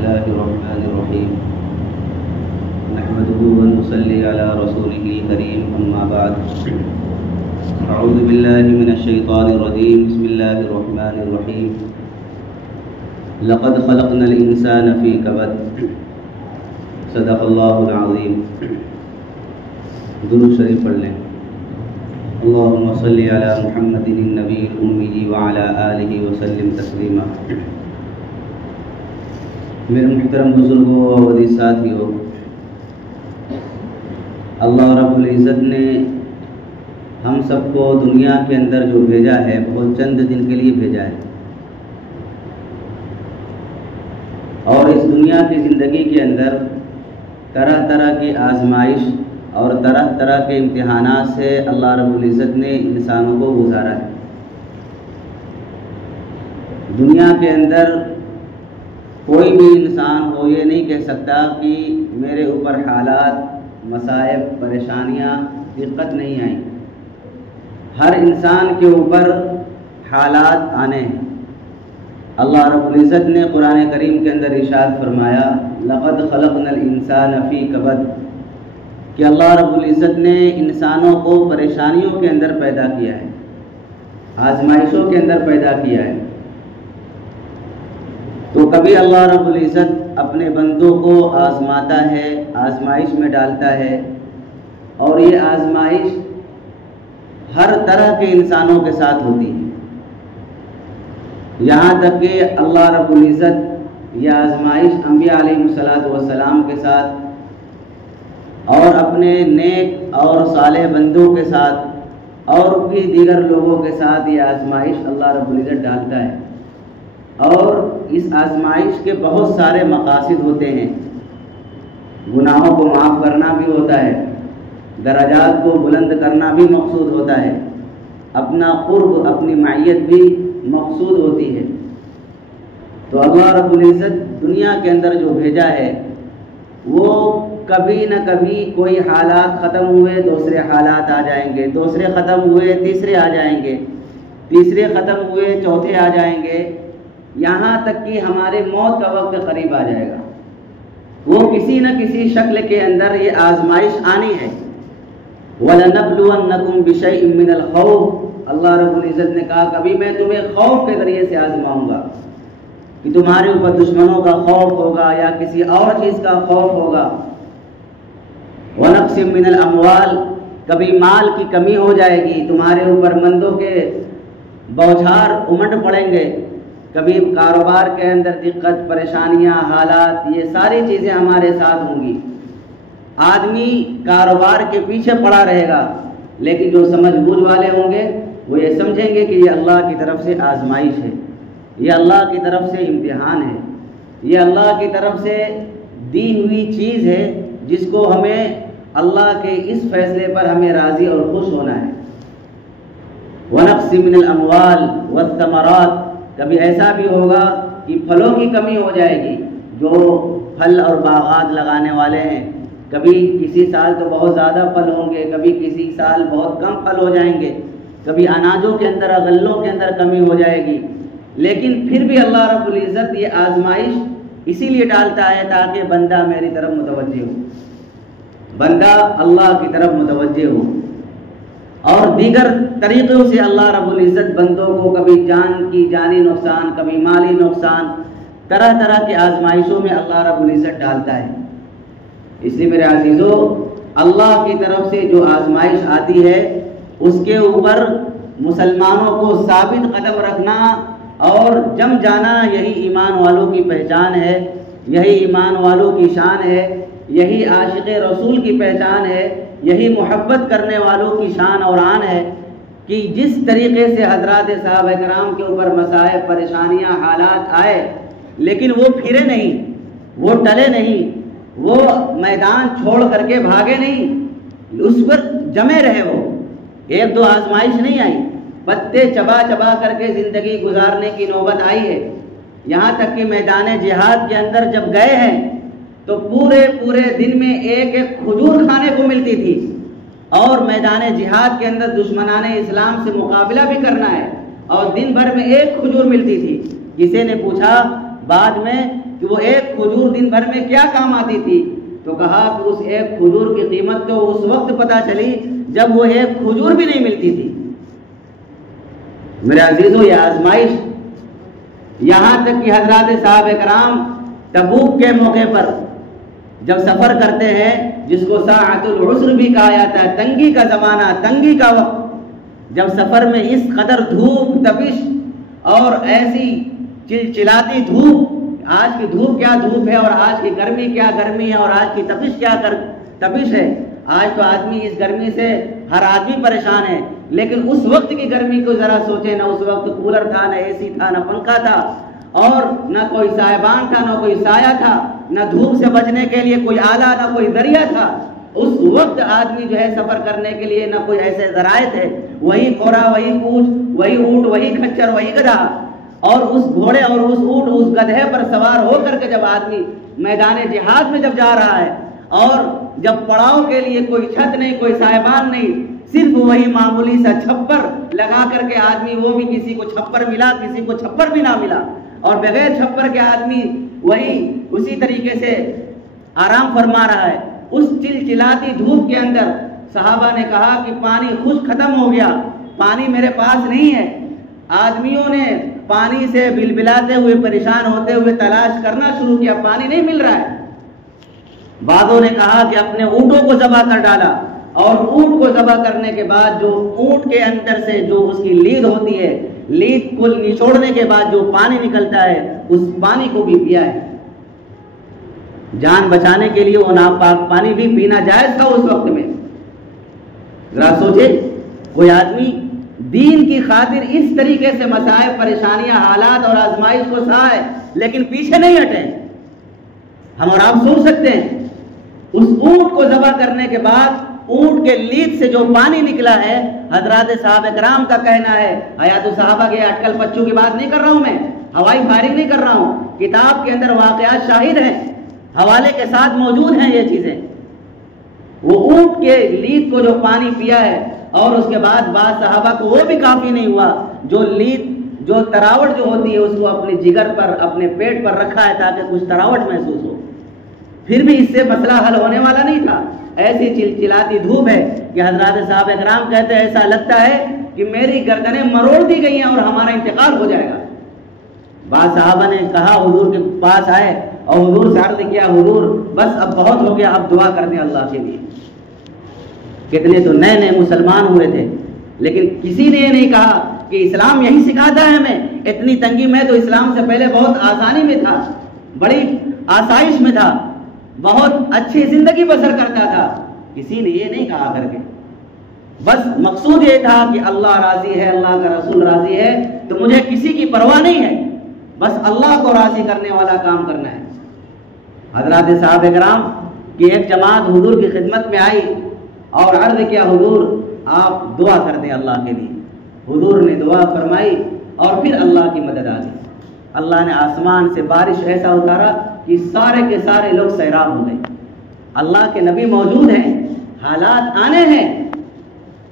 الله الرحمن الرحيم نحمده ونصلي على رسوله الكريم أما بعد أعوذ بالله من الشيطان الرجيم بسم الله الرحمن الرحيم لقد خلقنا الإنسان في كبد صدق الله العظيم درود شریف پڑھ لیں اللهم صل على محمد النبي الأمي وعلى آله وسلم تسلیما۔ میرے محترم بزرگوں اور عزیز ساتھیوں، اللہ رب العزت نے ہم سب کو دنیا کے اندر جو بھیجا ہے بہت چند دن کے لیے بھیجا ہے، اور اس دنیا کی زندگی کے اندر طرح طرح کی آزمائش اور طرح طرح کے امتحانات سے اللہ رب العزت نے انسانوں کو گزارا ہے۔ دنیا کے اندر کوئی بھی انسان ہو یہ نہیں کہہ سکتا کہ میرے اوپر حالات، مصائب، پریشانیاں، دقت نہیں آئیں۔ ہر انسان کے اوپر حالات آنے ہیں۔ اللہ رب العزت نے قرآن کریم کے اندر ارشاد فرمایا لقد خلقنا الانسان فی کبد، کہ اللہ رب العزت نے انسانوں کو پریشانیوں کے اندر پیدا کیا ہے، آزمائشوں کے اندر پیدا کیا ہے۔ تو کبھی اللہ رب العزت اپنے بندوں کو آزماتا ہے، آزمائش میں ڈالتا ہے، اور یہ آزمائش ہر طرح کے انسانوں کے ساتھ ہوتی ہے، یہاں تک کہ اللہ رب العزت یہ آزمائش انبیاء علیہ السلام کے ساتھ اور اپنے نیک اور صالح بندوں کے ساتھ اور بھی دیگر لوگوں کے ساتھ یہ آزمائش اللہ رب العزت ڈالتا ہے۔ اور اس آزمائش کے بہت سارے مقاصد ہوتے ہیں، گناہوں کو معاف کرنا بھی ہوتا ہے، درجات کو بلند کرنا بھی مقصود ہوتا ہے، اپنا قرب، اپنی معیت بھی مقصود ہوتی ہے۔ تو اللہ رب العزت دنیا کے اندر جو بھیجا ہے وہ کبھی نہ کبھی کوئی حالات ختم ہوئے دوسرے حالات آ جائیں گے، دوسرے ختم ہوئے تیسرے آ جائیں گے، تیسرے ختم ہوئے چوتھے آ جائیں گے، یہاں تک کہ ہمارے موت کا وقت قریب آ جائے گا۔ وہ کسی نہ کسی شکل کے اندر یہ آزمائش آنی ہے۔ وَلَنَبْلُوَنَّكُمْ بِشَيْءٍ مِّنَ الْخَوْفِ، اللہ رب العزت نے کہا کبھی میں تمہیں خوف کے ذریعے سے آزماؤں گا، کہ تمہارے اوپر دشمنوں کا خوف ہوگا یا کسی اور چیز کا خوف ہوگا۔ وَنَقْصٍ مِّنَ الْأَمْوَالِ، کبھی مال کی کمی ہو جائے گی، تمہارے اوپر مندوں کے بوچھار امٹ پڑیں گے، کبھی کاروبار کے اندر دقت، پریشانیاں، حالات، یہ ساری چیزیں ہمارے ساتھ ہوں گی۔ آدمی کاروبار کے پیچھے پڑا رہے گا، لیکن جو سمجھ بوجھ والے ہوں گے وہ یہ سمجھیں گے کہ یہ اللہ کی طرف سے آزمائش ہے، یہ اللہ کی طرف سے امتحان ہے، یہ اللہ کی طرف سے دی ہوئی چیز ہے جس کو ہمیں اللہ کے اس فیصلے پر ہمیں راضی اور خوش ہونا ہے۔ وَنَقْصٍ مِّنَ الْأَمْوَالِ وَالثَّمَرَاتِ، کبھی ایسا بھی ہوگا کہ پھلوں کی کمی ہو جائے گی، جو پھل اور باغات لگانے والے ہیں، کبھی کسی سال تو بہت زیادہ پھل ہوں گے، کبھی کسی سال بہت کم پھل ہو جائیں گے، کبھی اناجوں کے اندر، غلوں کے اندر کمی ہو جائے گی، لیکن پھر بھی اللہ رب العزت یہ آزمائش اسی لیے ڈالتا ہے تاکہ بندہ میری طرف متوجہ ہو، بندہ اللہ کی طرف متوجہ ہو۔ اور دیگر طریقوں سے اللہ رب العزت بندوں کو کبھی جانی نقصان، کبھی مالی نقصان، طرح طرح کی آزمائشوں میں اللہ رب العزت ڈالتا ہے۔ اس لیے میرے عزیزو، اللہ کی طرف سے جو آزمائش آتی ہے اس کے اوپر مسلمانوں کو ثابت قدم رکھنا اور جم جانا، یہی ایمان والوں کی پہچان ہے، یہی ایمان والوں کی شان ہے، یہی عاشق رسول کی پہچان ہے، یہی محبت کرنے والوں کی شان اور آن ہے، کہ جس طریقے سے حضرات صحابہ کرام کے اوپر مسائب، پریشانیاں، حالات آئے لیکن وہ پھرے نہیں، وہ ٹلے نہیں، وہ میدان چھوڑ کر کے بھاگے نہیں، اس پر جمے رہے۔ وہ ایک دو آزمائش نہیں آئی، پتے چبا چبا کر کے زندگی گزارنے کی نوبت آئی ہے۔ یہاں تک کہ میدان جہاد کے اندر جب گئے ہیں تو پورے دن میں ایک ایک کھجور کھانے کو ملتی تھی، اور میدان جہاد کے اندر دشمنان اسلام سے مقابلہ بھی کرنا ہے، اور دن بھر میں ایک کھجور ملتی تھی۔ کسی نے پوچھا بعد میں کہ وہ ایک کھجور دن بھر میں کیا کام آتی تھی، تو کہا کہ اس ایک کھجور کی قیمت تو اس وقت پتہ چلی جب وہ ایک کھجور بھی نہیں ملتی تھی۔ میرے عزیزو، یہ آزمائش یہاں تک کہ حضرات صحابہ کرام تبوک کے موقع پر جب سفر کرتے ہیں، جس کو ساعۃ العسر بھی کہا جاتا ہے، تنگی کا زمانہ، تنگی کا وقت، جب سفر میں اس قدر دھوپ تپش اور ایسی چلچلاتی دھوپ، آج کی دھوپ کیا دھوپ ہے اور آج کی گرمی کیا گرمی ہے اور آج کی تپش کیا تپش ہے۔ آج تو آدمی اس گرمی سے ہر آدمی پریشان ہے، لیکن اس وقت کی گرمی کو ذرا سوچیں، نہ اس وقت کولر تھا، نہ اے سی تھا، نہ پنکھا تھا، اور نہ کوئی سائبان تھا، نہ کوئی سایہ تھا، نہ دھوپ سے بچنے کے لیے کوئی آلہ، نہ کوئی ذریعہ تھا۔ اس وقت آدمی جو ہے سفر کرنے کے لیے نہ کوئی ایسے ذرائع تھے، وہی گھوڑا، وہی اونٹ، وہی اونٹ، وہی کھچر، وہی گدھا، اور اس گھوڑے اور اس اونٹ اس گدھے پر سوار ہو کر کے جب آدمی میدان جہاد میں جب جا رہا ہے، اور جب پڑاؤ کے لیے کوئی چھت نہیں، کوئی سائبان نہیں، صرف وہی معمولی سا چھپر لگا کر کے آدمی، وہ بھی کسی کو چھپر ملا، کسی کو چھپر بھی نہ ملا، اور بغیر چھپر کے آدمی وہی اسی طریقے سے آرام فرما رہا ہے۔ اس چلچلاتی دھوپ کے اندر صحابہ نے کہا کہ پانی خشک ختم ہو گیا، پانی میرے پاس نہیں ہے۔ آدمیوں نے پانی سے بلبلاتے ہوئے، پریشان ہوتے ہوئے تلاش کرنا شروع کیا، پانی نہیں مل رہا ہے۔ بعضوں نے کہا کہ اپنے اونٹوں کو ذبح کر ڈالا، اور اونٹ کو ذبح کرنے کے بعد جو اونٹ کے اندر سے جو اس کی لید ہوتی ہے، لید کو نچوڑنے کے بعد جو پانی نکلتا ہے، اس پانی کو بھی پیا ہے۔ جان بچانے کے لیے وہ ناپاک پانی بھی پینا جائز تھا اس وقت میں۔ ذرا سوچے، کوئی آدمی دین کی خاطر اس طریقے سے مسائل، پریشانیاں، حالات اور آزمائش کو سہائے، لیکن پیچھے نہیں ہٹے۔ ہم اور آپ سوچ سکتے ہیں، اس اونٹ کو ذبح کرنے کے بعد اونٹ کے لید سے جو پانی نکلا ہے، حضرات صحابہ کرام کا کہنا ہے، حیات الصحابہ کے اٹکل پچو کی بات نہیں کر رہا ہوں میں، ہوائی فائرنگ نہیں کر رہا ہوں، کتاب کے اندر واقعات شاہد ہیں، حوالے کے ساتھ موجود ہیں یہ چیزیں۔ وہ اونٹ کے لید کو جو پانی پیا ہے، اور اس کے بعد بعض صحابہ کو وہ بھی کافی نہیں ہوا، جو لید، جو تراوٹ جو ہوتی ہے، اس کو اپنے جگر پر، اپنے پیٹ پر رکھا ہے تاکہ کچھ تراوٹ محسوس ہو۔ پھر بھی اس سے مسئلہ حل ہونے والا نہیں تھا۔ ایسی چلچلاتی دھوپ ہے کہ حضرات صحابہ کرام کہتے ہیں ایسا لگتا ہے کہ میری گردنیں مروڑ دی گئی ہیں اور ہمارا انتقال ہو جائے گا۔ بعض صحابہ نے کہا، حضور کے پاس آئے اور حضور سے عرض کیا، حضور بس اب بہت ہو گیا، اب دعا کر دیں اللہ کے لیے۔ کتنے تو نئے نئے مسلمان ہوئے تھے، لیکن کسی نے یہ نہیں کہا کہ اسلام یہی سکھاتا ہے ہمیں، اتنی تنگی میں تو اسلام سے پہلے بہت آسانی میں تھا، بڑی آسائش میں تھا، بہت اچھی زندگی بسر کرتا تھا۔ کسی نے یہ نہیں کہا کر کے، بس مقصود یہ تھا کہ اللہ راضی ہے، اللہ کا رسول راضی ہے، تو مجھے کسی کی پرواہ نہیں ہے، بس اللہ کو راضی کرنے والا کام کرنا ہے۔ حضرات صحابہ کرام کی ایک جماعت حضور کی خدمت میں آئی اور عرض کیا، حضور آپ دعا کر دیں اللہ کے لیے۔ حضور نے دعا فرمائی اور پھر اللہ کی مدد آ گئی۔ اللہ نے آسمان سے بارش ایسا اتارا کہ سارے کے سارے لوگ سیراب ہو گئے۔ اللہ کے نبی موجود ہیں، حالات آنے ہیں،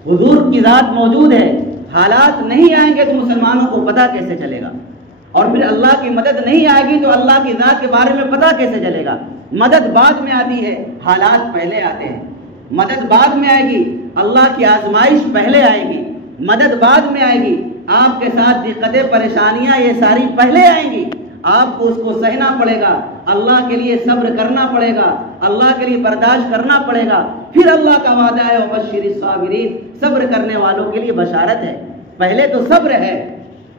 حضور کی ذات موجود ہے، حالات نہیں آئیں گے تو مسلمانوں کو پتہ کیسے چلے گا؟ اور پھر اللہ کی مدد نہیں آئے گی تو اللہ کی ذات کے بارے میں پتہ کیسے چلے گا؟ مدد بعد میں آتی ہے، حالات پہلے آتے ہیں۔ مدد بعد میں آئے گی، اللہ کی آزمائش پہلے آئے گی، مدد بعد میں آئے گی، آپ کے ساتھ دقتیں، پریشانیاں یہ ساری پہلے آئیں گی، آپ کو اس کو سہنا پڑے گا، اللہ کے لیے صبر کرنا پڑے گا، اللہ کے لیے برداشت کرنا پڑے گا۔ پھر اللہ کا وعدہ ہے وبشر الصابرین، صبر کرنے والوں کے لیے بشارت ہے۔ پہلے تو صبر ہے،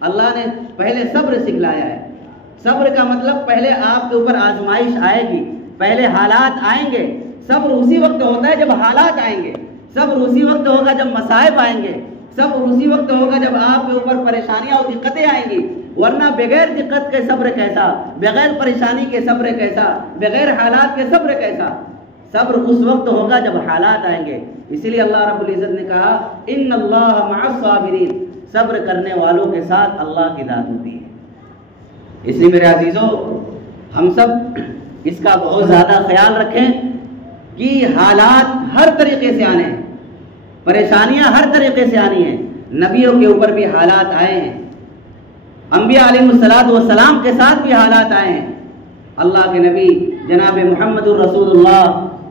اللہ نے پہلے صبر سکھلایا ہے۔ صبر کا مطلب پہلے آپ کے اوپر آزمائش آئے گی، پہلے حالات آئیں گے۔ صبر اسی وقت ہوتا ہے جب حالات آئیں گے، صبر اسی وقت ہوگا جب مصائب آئیں گے، صبر اسی وقت ہوگا جب آپ کے اوپر پریشانیاں اور دقتیں آئیں گی، ورنہ بغیر دقت کے صبر کیسا، بغیر پریشانی کے صبر کیسا، بغیر حالات کے صبر کیسا؟ صبر اس وقت ہوگا جب حالات آئیں گے۔ اسی لیے اللہ رب العزت نے کہا ان اللہ مع الصابرین، صبر کرنے والوں کے ساتھ اللہ کی ذات ہوتی ہے۔ اس لیے میرے عزیزو، ہم سب اس کا بہت زیادہ خیال رکھیں کہ حالات ہر طریقے سے آنے ہیں، پریشانیاں ہر طریقے سے آنی ہیں۔ نبیوں کے اوپر بھی حالات آئے ہیں، انبیاء علیہ السلام کے ساتھ بھی حالات آئے ہیں. اللہ کے نبی جناب محمد رسول اللہ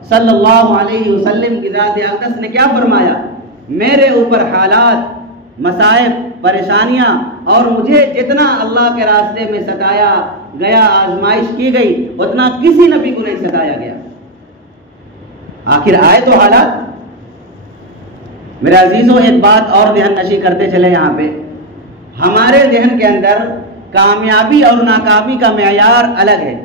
صلی اللہ علیہ وسلم کی ذات اقدس نے کیا فرمایا؟ میرے اوپر حالات، مصائب، پریشانیاں اور مجھے جتنا اللہ کے راستے میں ستایا گیا، آزمائش کی گئی، اتنا کسی نبی کو نہیں ستایا گیا. آخر آئے تو حالات. میرے عزیزوں ایک بات اور ذہن نشی کرتے چلے یہاں پہ. ہمارے ذہن کے اندر کامیابی اور ناکامی کا معیار الگ ہے.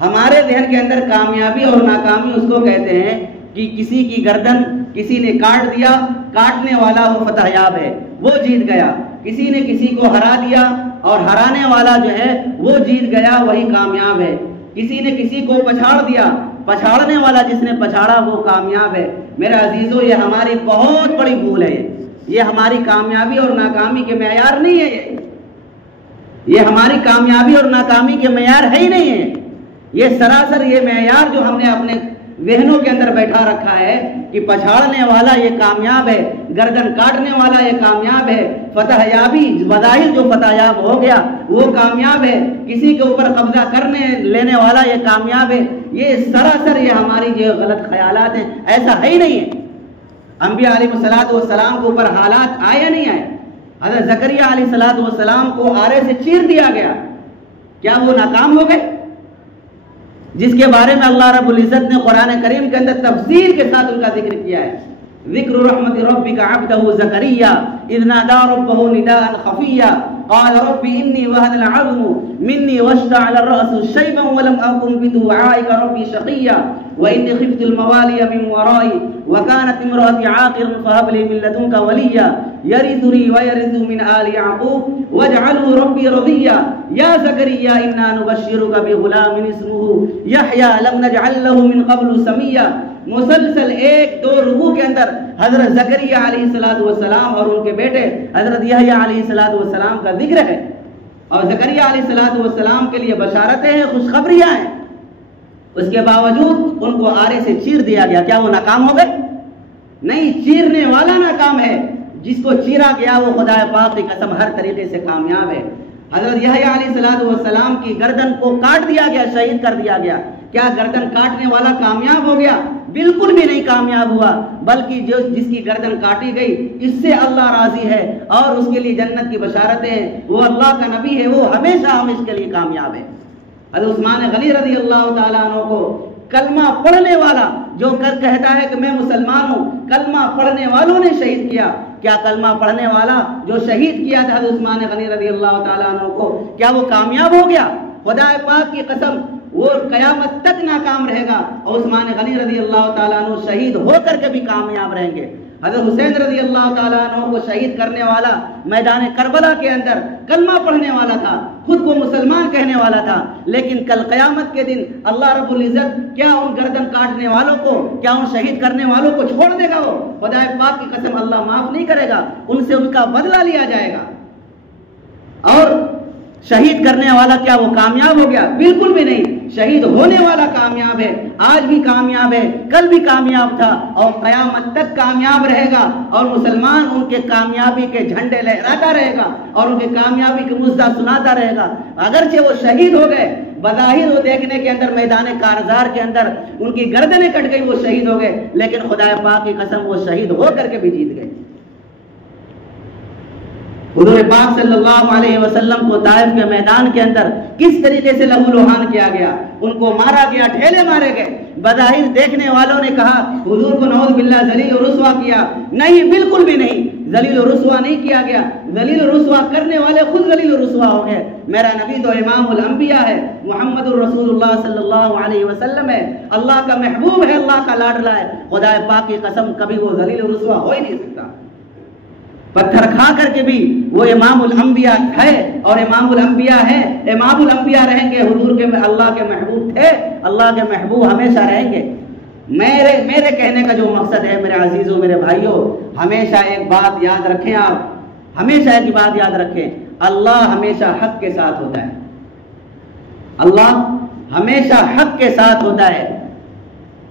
ہمارے ذہن کے اندر کامیابی اور ناکامی اس کو کہتے ہیں کہ کسی کی گردن کسی نے کاٹ دیا، کاٹنے والا وہ فتح یاب ہے، وہ جیت گیا. کسی نے کسی کو ہرا دیا اور ہرانے والا جو ہے وہ جیت گیا، وہی کامیاب ہے. کسی نے کسی کو پچھاڑ دیا، پچھاڑنے والا جس نے پچھاڑا وہ کامیاب ہے. میرے عزیزوں یہ ہماری بہت بڑی بھول ہے. یہ ہماری کامیابی اور ناکامی کے معیار نہیں ہے. یہ ہماری کامیابی اور ناکامی کے معیار ہے ہی نہیں ہے. یہ سراسر یہ معیار جو ہم نے اپنے ذہنوں کے اندر بیٹھا رکھا ہے کہ پچھاڑنے والا یہ کامیاب ہے، گردن کاٹنے والا یہ کامیاب ہے، فتح یابی بظاہر جو فتح یاب ہو گیا وہ کامیاب ہے، کسی کے اوپر قبضہ کرنے لینے والا یہ کامیاب ہے. یہ سراسر یہ ہماری جو غلط خیالات ہیں. ایسا ہے ہی نہیں ہے. انبیاء علیہ السلام کے اوپر حالات آئے یا نہیں آئے؟ حضرت زکریا علیہ السلام کو آرے سے چیر دیا گیا، کیا وہ ناکام ہو گئے؟ جس کے بارے میں اللہ رب العزت نے قرآن کریم کے اندر تفصیل کے ساتھ ان کا ذکر کیا ہے. ذکر رحمت ربک عبدہ زکریا اذ نادى ربہ نداء خفیا قال رب انی وهن العظم منی واشتعل الرأس شیبا ولم اکن بدعائک ربی شقیا وإني خفت الموالي من ورائي وكانت امرأتي عاقرا فهب لي من لدنك وليا يرثني ويرث من آل يعقوب واجعله ربي رضيا يا زكريا إنا نبشرك بغلام اسمه يحيى لم نجعل له من قبل سميا. مسلسل ایک دو رکوع کے اندر حضرت زکریا علیہ السلام اور ان کے بیٹے حضرت یحییٰ علیہ السلام کا ذکر ہے. اور زکریا علیہ السلام کے لیے بشارتیں ہیں، خوشخبریاں ہیں. اس کے باوجود ان کو آرے سے چیر دیا گیا. کیا وہ ناکام ہو گئے؟ نہیں، چیرنے والا ناکام ہے. جس کو چیرا گیا وہ خدا پاک کی قسم ہر طریقے سے کامیاب ہے. حضرت یحییٰ علیہ السلام کی گردن کو کاٹ دیا گیا، شہید کر دیا گیا. کیا گردن کاٹنے والا کامیاب ہو گیا؟ بالکل بھی نہیں کامیاب ہوا، بلکہ جس کی گردن کاٹی گئی اس سے اللہ راضی ہے اور اس کے لیے جنت کی بشارتیں ہیں. وہ اللہ کا نبی ہے، وہ ہمیشہ ہم اس کے لیے کامیاب ہے. حضرت عثمان غنی رضی اللہ تعالیٰ عنہ کو کلمہ پڑھنے والا جو کہتا ہے کہ میں مسلمان ہوں، کلمہ پڑھنے والوں نے شہید کیا. کیا کلمہ پڑھنے والا جو شہید کیا تھا حضرت عثمان غنی رضی اللہ تعالیٰ عنہ کو، کیا وہ کامیاب ہو گیا؟ خدا پاک کی قسم وہ قیامت تک ناکام رہے گا. اور عثمان غنی رضی اللہ تعالیٰ عنہ شہید ہو کر کے بھی کامیاب رہیں گے. حضرت حسین رضی اللہ تعالیٰ عنہ کو شہید کرنے والا میدان کربلا کے اندر کلمہ پڑھنے والا تھا، خود کو مسلمان کہنے والا تھا، لیکن کل قیامت کے دن اللہ رب العزت کیا ان گردن کاٹنے والوں کو، کیا ان شہید کرنے والوں کو چھوڑ دے گا؟ وہ خدا پاک کی قسم اللہ معاف نہیں کرے گا. ان سے ان کا بدلہ لیا جائے گا. اور شہید کرنے والا کیا وہ کامیاب ہو گیا؟ بالکل بھی نہیں. شہید ہونے والا کامیاب ہے، آج بھی کامیاب ہے، کل بھی کامیاب تھا اور قیامت تک کامیاب رہے گا. اور مسلمان ان کے کامیابی کے جھنڈے لہراتا رہے گا اور ان کے کامیابی کے مزدہ سناتا رہے گا. اگرچہ وہ شہید ہو گئے، بظاہر وہ دیکھنے کے اندر میدان کارزار کے اندر ان کی گردنیں کٹ گئی، وہ شہید ہو گئے، لیکن خدا پاک کی قسم وہ شہید ہو کر کے بھی جیت گئے. حضور پاک صلی اللہ علیہ وسلم کو طائف کے میدان کے اندر کس طریقے سے لہو لہان کیا گیا، ان کو مارا گیا، ڈھیلے مارے گئے. بظاہر دیکھنے والوں نے کہا حضور کو نعوذ باللہ ذلیل و رسوا کیا. نہیں، بالکل بھی نہیں، ذلیل و رسوا نہیں کیا گیا. ذلیل و رسوا کرنے والے خود ذلیل و رسوا ہو گئے. میرا نبی تو امام الانبیاء ہے، محمد الرسول اللہ صلی اللہ علیہ وسلم ہے، اللہ کا محبوب ہے، اللہ کا لاڈلا ہے. خدا پاک کی قسم کبھی وہ ذلیل و رسوا ہو ہی نہیں سکتا. پتھر کھا کر کے بھی وہ امام الانبیاء ہے اور امام الانبیاء ہے، امام الانبیاء رہیں گے. حضور کے اللہ کے محبوب تھے، اللہ کے محبوب ہمیشہ رہیں گے. میرے کہنے کا جو مقصد ہے میرے عزیزوں، میرے بھائیوں، ہمیشہ ایک بات یاد رکھیں. آپ ہمیشہ ایک بات یاد رکھیں، اللہ ہمیشہ حق کے ساتھ ہوتا ہے. اللہ ہمیشہ حق کے ساتھ ہوتا ہے.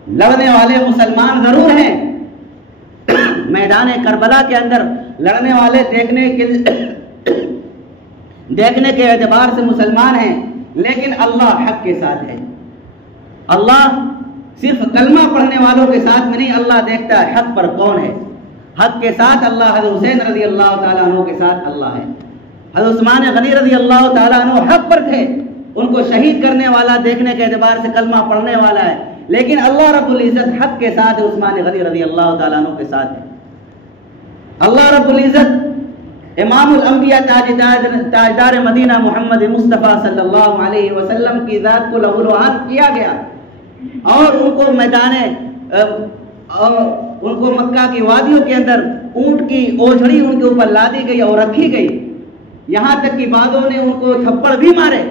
لڑنے والے مسلمان ضرور ہیں، میدان کربلا کے اندر لڑنے والے دیکھنے کے اعتبار سے مسلمان ہیں، لیکن اللہ حق کے ساتھ ہے۔ اللہ صرف کلمہ پڑھنے والوں کے ساتھ میں نہیں، اللہ دیکھتا ہے حق پر کون ہے۔ حق کے ساتھ اللہ حضرت حسین رضی اللہ تعالیٰ عنہ کے ساتھ اللہ ہے۔ حضرت عثمان غنی رضی اللہ تعالیٰ عنہ حق پر تھے، ان کو شہید کرنے والا دیکھنے کے اعتبار سے کلمہ پڑھنے والا ہے، لیکن اللہ رب العزت حق کے ساتھ ہے، عثمان غنی رضی اللہ تعالیٰ عنہ کے ساتھ ہے۔ اللہ رب العزت امام الانبیاء تاجدار مدینہ محمد مصطفیٰ صلی اللہ علیہ وسلم کی ذات کو لہو لہان کیا گیا، اور ان کو ان کو مکہ کی وادیوں کے اندر اونٹ کی اوجھڑی ان کے اوپر لادی گئی اور رکھی گئی، یہاں تک کہ بعضوں نے ان کو تھپڑ بھی مارے،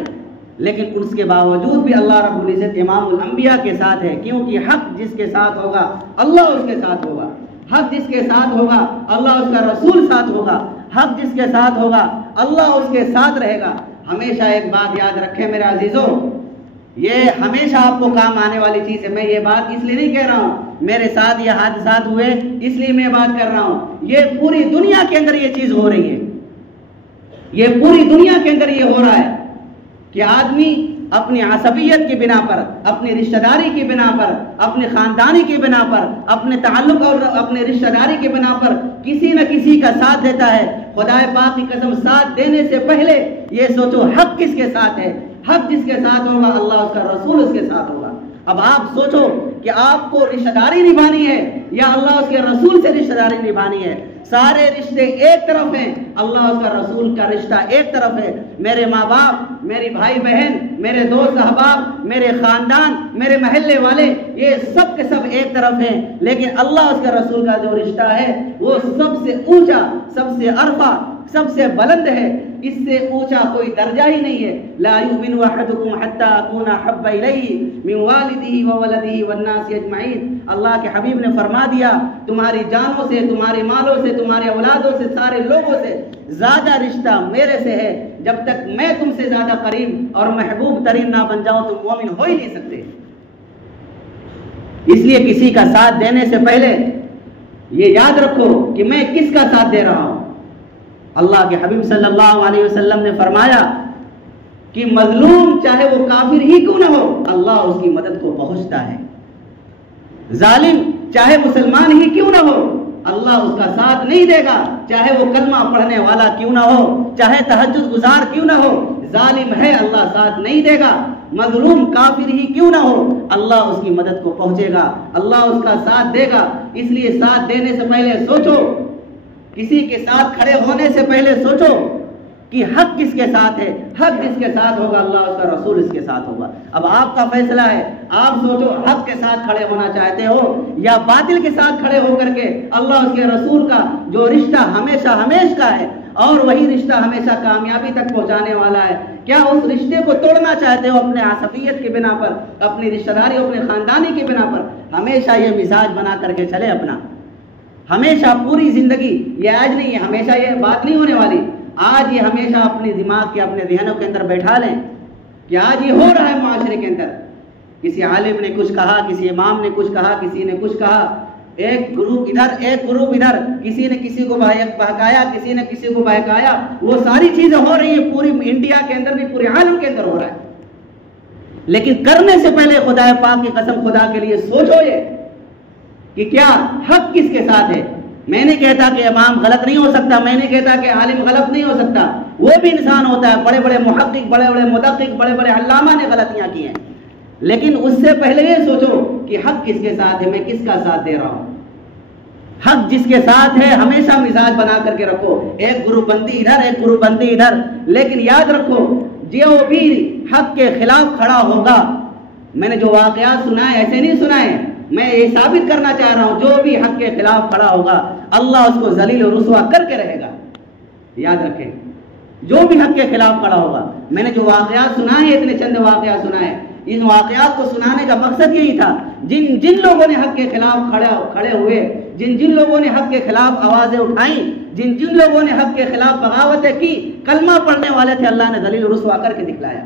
لیکن اس کے باوجود بھی اللہ رب العزت امام الانبیاء کے ساتھ ہے، کیونکہ حق جس کے ساتھ ہوگا اللہ اس کے ساتھ ہوگا، حق جس کے ساتھ ہوگا اللہ اس کا رسول ساتھ ہوگا، حق جس کے ساتھ ہوگا اللہ اس کے ساتھ رہے گا۔ ہمیشہ ایک بات یاد رکھیں میرے عزیزوں، یہ ہمیشہ آپ کو کام آنے والی چیز ہے۔ میں یہ بات اس لیے نہیں کہہ رہا ہوں میرے ساتھ یہ حادثات ہوئے اس لیے میں بات کر رہا ہوں، یہ پوری دنیا کے اندر یہ چیز ہو رہی ہے، یہ پوری دنیا کے اندر یہ ہو رہا ہے کہ آدمی اپنی عصبیت کی بنا پر، اپنی رشتہ داری کی بنا پر، اپنے خاندانی کی بنا پر، اپنے تعلق اور اپنے رشتہ داری کی بنا پر کسی نہ کسی کا ساتھ دیتا ہے۔ خدا پاک کی قسم، ساتھ دینے سے پہلے یہ سوچو حق کس کے ساتھ ہے۔ حق جس کے ساتھ ہوگا اللہ اس کا رسول اس کے ساتھ ہوگا۔ اب آپ سوچو کہ آپ کو رشتہ داری نبھانی ہے یا اللہ اس کے رسول سے رشتہ داری نبھانی ہے۔ سارے رشتے ایک طرف ہیں، اللہ اس کا رسول کا رشتہ ایک طرف ہے۔ میرے ماں باپ، میری بھائی بہن، میرے دوست احباب، میرے خاندان، میرے محلے والے، یہ سب کے سب ایک طرف ہیں، لیکن اللہ اس کے رسول کا جو رشتہ ہے وہ سب سے اونچا، سب سے عرفہ، سب سے بلند ہے، اس سے اونچا کوئی درجہ ہی نہیں ہے۔ لا یؤمن احدکم حتی اکون احب الیہ من والدہ وولدہ والناس اجمعین۔ اللہ کے حبیب نے فرما دیا تمہاری جانوں سے، تمہارے مالوں سے، تمہارے اولادوں سے، سارے لوگوں سے زیادہ رشتہ میرے سے ہے۔ جب تک میں تم سے زیادہ قریب اور محبوب ترین نہ بن جاؤں تم مومن ہو ہی نہیں سکتے۔ اس لیے کسی کا ساتھ دینے سے پہلے یہ یاد رکھو کہ میں کس کا ساتھ دے رہا ہوں۔ اللہ کے حبیب صلی اللہ علیہ وسلم نے فرمایا کہ مظلوم چاہے وہ کافر ہی کیوں نہ ہو اللہ اس کی مدد کو پہنچتا ہے، ظالم چاہے مسلمان ہی کیوں نہ ہو اللہ اس کا ساتھ نہیں دے گا، چاہے وہ کلمہ پڑھنے والا کیوں نہ ہو، چاہے تہجد گزار کیوں نہ ہو، ظالم ہے اللہ ساتھ نہیں دے گا، مظلوم کافر ہی کیوں نہ ہو اللہ اس کی مدد کو پہنچے گا، اللہ اس کا ساتھ دے گا۔ اس لیے ساتھ دینے سے پہلے سوچو، کسی کے ساتھ کھڑے ہونے سے پہلے سوچو کہ حق کس کے ساتھ ہے۔ حق جس کے ساتھ ہوگا اللہ اس کا رسول اس کے ساتھ ہوگا۔ اب آپ کا فیصلہ ہے، آپ سوچو حق کے ساتھ کھڑے ہونا چاہتے ہو یا باطل کے ساتھ کھڑے ہو کر کے اللہ اس کے رسول کا جو رشتہ ہمیشہ ہمیشہ کا ہے اور وہی رشتہ ہمیشہ کامیابی تک پہنچانے والا ہے، کیا اس رشتے کو توڑنا چاہتے ہو اپنے عصبیت کی بنا پر، اپنی رشتہ داری، اپنے خاندانی کی بنا پر؟ ہمیشہ یہ مزاج بنا کر کے چلے اپنا، ہمیشہ پوری زندگی، یہ آج نہیں ہے، ہمیشہ یہ بات نہیں ہونے والی، آج یہ ہمیشہ اپنے دماغ کے اپنے ذہنوں کے اندر بیٹھا لیں کہ آج یہ ہو رہا ہے معاشرے کے اندر، کسی عالم نے کچھ کہا، کسی امام نے کچھ کہا، کسی نے کچھ کہا، ایک گروپ ادھر ایک گروپ ادھر، کسی نے کسی کو بہکایا، کسی نے کسی کو بہکایا، وہ ساری چیزیں ہو رہی ہیں پوری انڈیا کے اندر بھی، پورے عالم کے اندر ہو رہا ہے، لیکن کرنے سے پہلے خدا پاک کی قسم خدا کے لیے سوچو یہ کہ کیا حق کس کے ساتھ ہے۔ میں نہیں کہتا کہ امام غلط نہیں ہو سکتا، میں نہیں کہتا کہ عالم غلط نہیں ہو سکتا، وہ بھی انسان ہوتا ہے، بڑے بڑے محقق، بڑے بڑے مدقق، بڑے بڑے علامہ نے غلطیاں کی ہیں، لیکن اس سے پہلے یہ سوچو کہ حق کس کے ساتھ ہے، میں کس کا ساتھ دے رہا ہوں۔ حق جس کے ساتھ ہے ہمیشہ مزاج بنا کر کے رکھو، ایک گروپ بندی ادھر ایک گروپ بندی ادھر، لیکن یاد رکھو جو بھی حق کے خلاف کھڑا ہوگا، میں نے جو واقعات سنائے ایسے نہیں سنائے، میں یہ ثابت کرنا چاہ رہا ہوں جو بھی حق کے خلاف کھڑا ہوگا اللہ اس کو ذلیل و رسوا کر کے رہے گا۔ یاد رکھیں جو بھی حق کے خلاف کھڑا ہوگا، میں نے جو واقعات سنائے اتنے چند واقعات سنائے، ان واقعات کو سنانے کا مقصد یہی تھا جن لوگوں نے حق کے خلاف کھڑے ہوئے، جن لوگوں نے حق کے خلاف آوازیں اٹھائیں، جن لوگوں نے حق کے خلاف بغاوتیں کی، کلمہ پڑھنے والے تھے، اللہ نے ذلیل و رسوا کر کے دکھلایا۔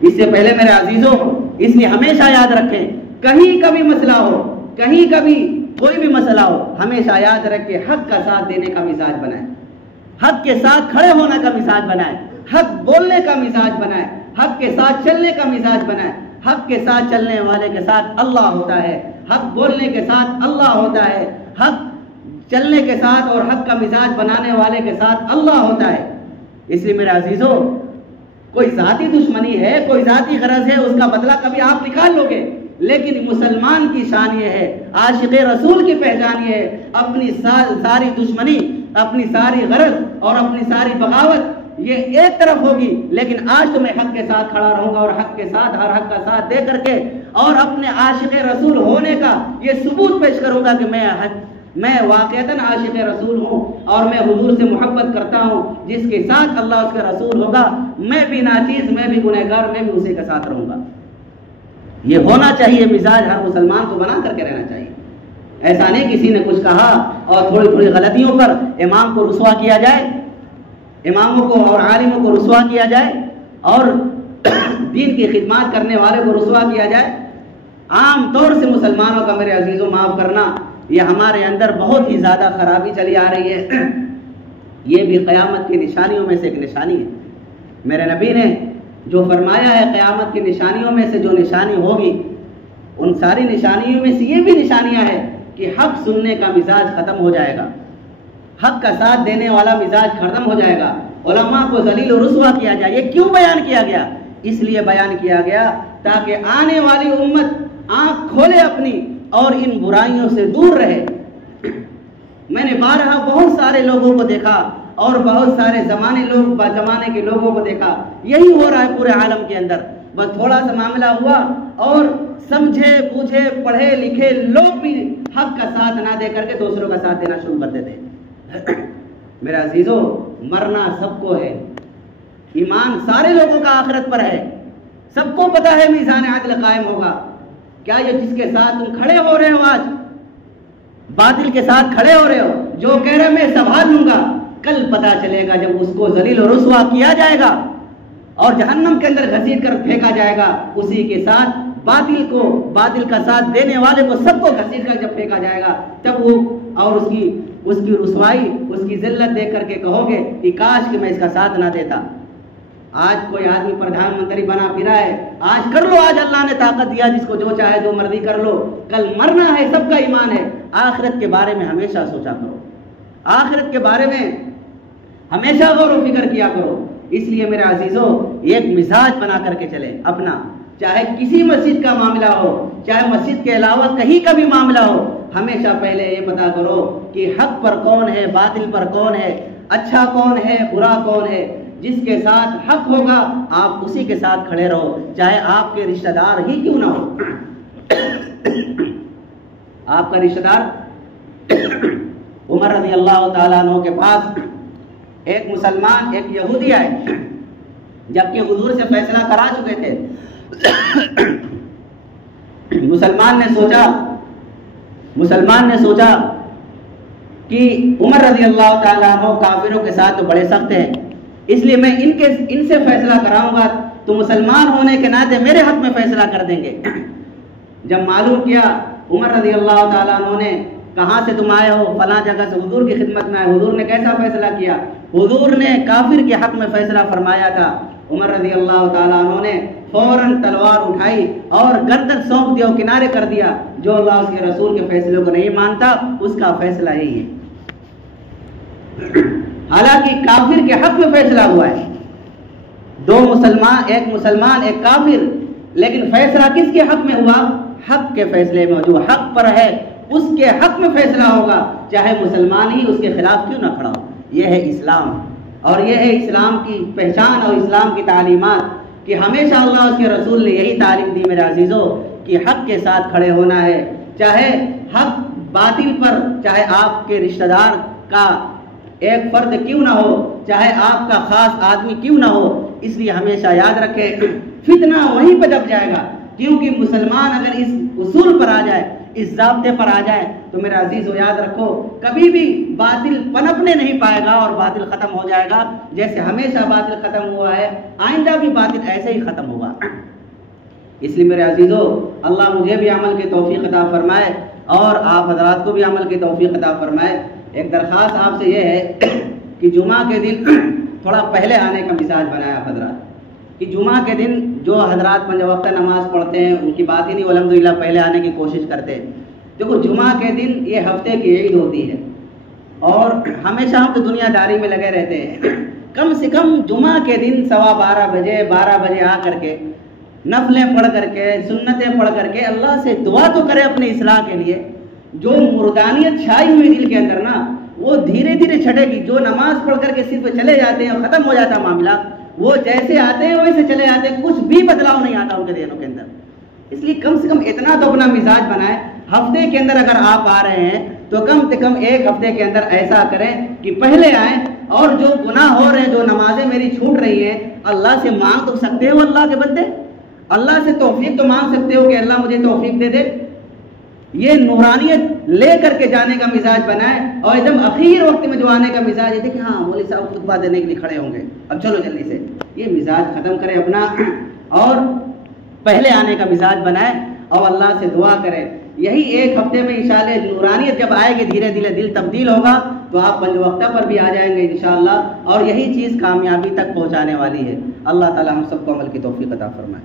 اس سے پہلے میرے عزیزوں، اس لیے ہمیشہ یاد رکھیں کہیں کبھی مسئلہ ہو، کہیں کبھی کوئی بھی مسئلہ ہو، ہمیشہ یاد رکھ کے حق کا ساتھ دینے کا مزاج بنائیں، حق کے ساتھ کھڑے ہونے کا مزاج بنائے، حق بولنے کا مزاج بنائے، حق کے ساتھ چلنے کا مزاج بنائے۔ حق کے ساتھ چلنے والے کے ساتھ اللہ ہوتا ہے، حق بولنے کے ساتھ اللہ ہوتا ہے، حق چلنے کے ساتھ اور حق کا مزاج بنانے والے کے ساتھ اللہ ہوتا ہے۔ اس لیے میرے عزیزو، کوئی ذاتی دشمنی ہے، کوئی ذاتی غرض ہے، اس کا بدلہ کبھی آپ نکال لو گے، لیکن مسلمان کی شان یہ ہے، عاشق رسول کی پہچان یہ ہے، اپنی ساری دشمنی، اپنی ساری غرض اور اپنی ساری بغاوت یہ ایک طرف ہوگی، لیکن آج تو میں حق کے ساتھ کھڑا رہوں گا اور حق کے ساتھ ہر حق کا ساتھ دے کر کے اور اپنے عاشق رسول ہونے کا یہ ثبوت پیش کروں گا کہ میں واقعتاً عاشق رسول ہوں اور میں حضور سے محبت کرتا ہوں، جس کے ساتھ اللہ اس کا رسول ہوگا، میں بھی ناچیز، میں بھی گنہگار، میں بھی اسی کے ساتھ رہوں گا۔ یہ ہونا چاہیے مزاج، ہر مسلمان کو بنا کر کے رہنا چاہیے۔ ایسا نہیں کسی نے کچھ کہا اور تھوڑی تھوڑی غلطیوں پر امام کو رسوا کیا جائے، اماموں کو اور عالموں کو رسوا کیا جائے اور دین کی خدمات کرنے والے کو رسوا کیا جائے۔ عام طور سے مسلمانوں کا، میرے عزیزوں معاف کرنا، یہ ہمارے اندر بہت ہی زیادہ خرابی چلی آ رہی ہے۔ یہ بھی قیامت کی نشانیوں میں سے ایک نشانی ہے۔ میرے نبی نے جو فرمایا ہے قیامت کی نشانیوں میں سے جو نشانی ہوگی، ان ساری نشانیوں میں سے یہ بھی نشانیاں ہیں کہ حق سننے کا مزاج ختم ہو جائے گا، حق کا ساتھ دینے والا مزاج ختم ہو جائے گا، علماء کو ذلیل و رسوا کیا جائے۔ یہ کیوں بیان کیا گیا؟ اس لیے بیان کیا گیا تاکہ آنے والی امت آنکھ کھولے اپنی اور ان برائیوں سے دور رہے۔ میں نے بارہا بہت سارے لوگوں کو دیکھا اور بہت سارے زمانے کے لوگوں کو دیکھا، یہی ہو رہا ہے پورے عالم کے اندر۔ بس تھوڑا سا معاملہ ہوا اور سمجھے بوجھے پڑھے لکھے لوگ بھی حق کا ساتھ نہ دے کر کے دوسروں کا ساتھ دینا شروع کر دیتے۔ میرے عزیزو، مرنا سب کو ہے، ایمان سارے لوگوں کا آخرت پر ہے، سب کو پتا ہے میزان عدل قائم ہوگا۔ کیا یہ جس کے ساتھ تم کھڑے ہو رہے ہو، آج باطل کے ساتھ کھڑے ہو رہے ہو، جو کہہ رہے میں سنبھال لوں گا، کل پتا چلے گا جب اس کو ذلیل و رسوا کیا جائے گا اور جہنم کے اندر گھسیٹ کر پھینکا جائے گا، اسی کے ساتھ باطل کا ساتھ دینے والے کو سب کو گھسیٹ کر جب پھینکا جائے گا، تب وہ اور اس کی رسوائی، اس کی ذلت دیکھ کر کے کہو گے کہ کاش کہ میں اس کا ساتھ نہ دیتا۔ آج کوئی آدمی پردھان منتری بنا پھرا ہے، آج کر لو، آج اللہ نے طاقت دیا، جس کو جو چاہے جو مرضی کر لو، کل مرنا ہے، سب کا ایمان ہے۔ آخرت کے بارے میں ہمیشہ سوچا کرو، آخرت کے بارے میں ہمیشہ غور و فکر کیا کرو۔ اس لیے میرے عزیزو، ایک مزاج بنا کر کے چلے اپنا، چاہے کسی مسجد کا معاملہ ہو، چاہے مسجد کے علاوہ کہیں کا بھی معاملہ ہو، ہمیشہ پہلے یہ پتا کرو کہ حق پر کون ہے، باطل پر کون ہے، اچھا کون ہے، برا کون ہے۔ جس کے ساتھ حق ہوگا آپ اسی کے ساتھ کھڑے رہو، چاہے آپ کے رشتہ دار ہی کیوں نہ ہو۔ آپ کا رشتہ دار عمر رضی اللہ تعالیٰ عنہ کے پاس ایک مسلمان، ایک یہودی آئے، جبکہ حضور سے فیصلہ کرا چکے تھے۔ مسلمان نے سوچا کہ عمر رضی اللہ تعالیٰ عنہ کافروں کے ساتھ تو بڑے سخت ہیں، اس لیے میں ان سے فیصلہ کراؤں گا تو مسلمان ہونے کے ناطے میرے حق میں فیصلہ کر دیں گے۔ جب معلوم کیا عمر رضی اللہ تعالیٰ عنہ نے، کہاں سے تم آئے ہو؟ فلاں جگہ سے، حضور کی خدمت میں آئے۔ حضور نے کیسا فیصلہ کیا؟ حضور نے کافر کے حق میں فیصلہ فرمایا تھا۔ عمر رضی اللہ تعالیٰ عنہ نے فوراً تلوار اٹھائی اور گردن سونپ دیا، کنارے کر دیا۔ جو اللہ اس کے رسول کے فیصلے کو نہیں مانتا، اس کا فیصلہ یہی ہے۔ حالانکہ کافر کے حق میں فیصلہ ہوا ہے، دو مسلمان، ایک مسلمان ایک کافر، لیکن فیصلہ کس کے حق میں ہوا؟ حق کے فیصلے میں۔ جو حق پر ہے اس کے حق میں فیصلہ ہوگا، چاہے مسلمان ہی اس کے خلاف کیوں نہ کھڑا ہو۔ یہ ہے اسلام، اور یہ ہے اسلام کی پہچان اور اسلام کی تعلیمات، کہ ہمیشہ اللہ اس کے رسول نے یہی تعلیم دی میرے عزیزو کہ حق کے ساتھ کھڑے ہونا ہے، چاہے حق باطل پر، چاہے آپ کے رشتہ دار کا ایک فرد کیوں نہ ہو، چاہے آپ کا خاص آدمی کیوں نہ ہو۔ اس لیے ہمیشہ یاد رکھے، فتنہ وہیں پہ دب جائے گا، کیونکہ مسلمان اگر اس اصول پر آ جائے، اس ضابطے پر آ جائے، تو میرا عزیزو یاد رکھو کبھی بھی باطل پنپنے نہیں پائے گا اور باطل ختم ہو جائے گا۔ جیسے ہمیشہ باطل ختم ہوا ہے، آئندہ بھی باطل ایسے ہی ختم ہوگا۔ اس لیے میرے عزیزو، اللہ مجھے بھی عمل کی توفیق عطا فرمائے اور آپ حضرات کو بھی عمل کی توفیق عطا فرمائے۔ ایک درخواست آپ سے یہ ہے کہ جمعہ کے دن تھوڑا پہلے آنے کا مزاج بنایا حضرات، کہ جمعہ کے دن جو حضرات 5 وقت نماز پڑھتے ہیں ان کی بات ہی نہیں، الحمدللہ پہلے آنے کی کوشش کرتے ہیں۔ دیکھو جمعہ کے دن یہ ہفتے کی عید ہوتی ہے اور ہمیشہ ہم تو دنیا داری میں لگے رہتے ہیں، کم سے کم جمعہ کے دن 12:15 بجے 12 بجے آ کر کے نفلیں پڑھ کر کے سنتیں پڑھ کر کے اللہ سے دعا تو کرے اپنی اصلاح کے لیے۔ جو مردانیت چھائی ہوئی دل کے اندر نا وہ دھیرے دھیرے چھٹے گی۔ جو نماز پڑھ کر کے صرف چلے جاتے ہیں اور ختم ہو جاتا معاملہ، وہ جیسے آتے ہیں ویسے چلے جاتے ہیں، کچھ بھی بدلاؤ نہیں آتا ان کے دینوں کے اندر۔ اس لیے کم سے کم اتنا تو اپنا مزاج بنائے، ہفتے کے اندر اگر آپ آ رہے ہیں تو کم سے کم ایک ہفتے کے اندر ایسا کریں کہ پہلے آئیں، اور جو گناہ ہو رہے ہیں، جو نمازیں میری چھوٹ رہی ہیں، اللہ سے مانگ تو سکتے ہو، اللہ کے بندے اللہ سے توفیق تو مانگ سکتے ہو کہ اللہ مجھے توفیق دے دے۔ یہ نورانیت لے کر کے جانے کا مزاج بنائے، اور ایک دم اخیر وقت میں جو آنے کا مزاج ہے کہ ہاں مولوی صاحب خطبہ دینے کے لیے کھڑے ہوں گے، اب چلو جلدی سے، یہ مزاج ختم کرے اپنا اور پہلے آنے کا مزاج بنائے اور اللہ سے دعا کرے۔ یہی ایک ہفتے میں انشاءاللہ نورانیت جب آئے گی، دھیرے دھیرے دل تبدیل ہوگا تو آپ 5 وقتہ پر بھی آ جائیں گے انشاءاللہ، اور یہی چیز کامیابی تک پہنچانے والی ہے۔ اللہ تعالی ہم سب کو عمل کی توفیق عطا فرمائے۔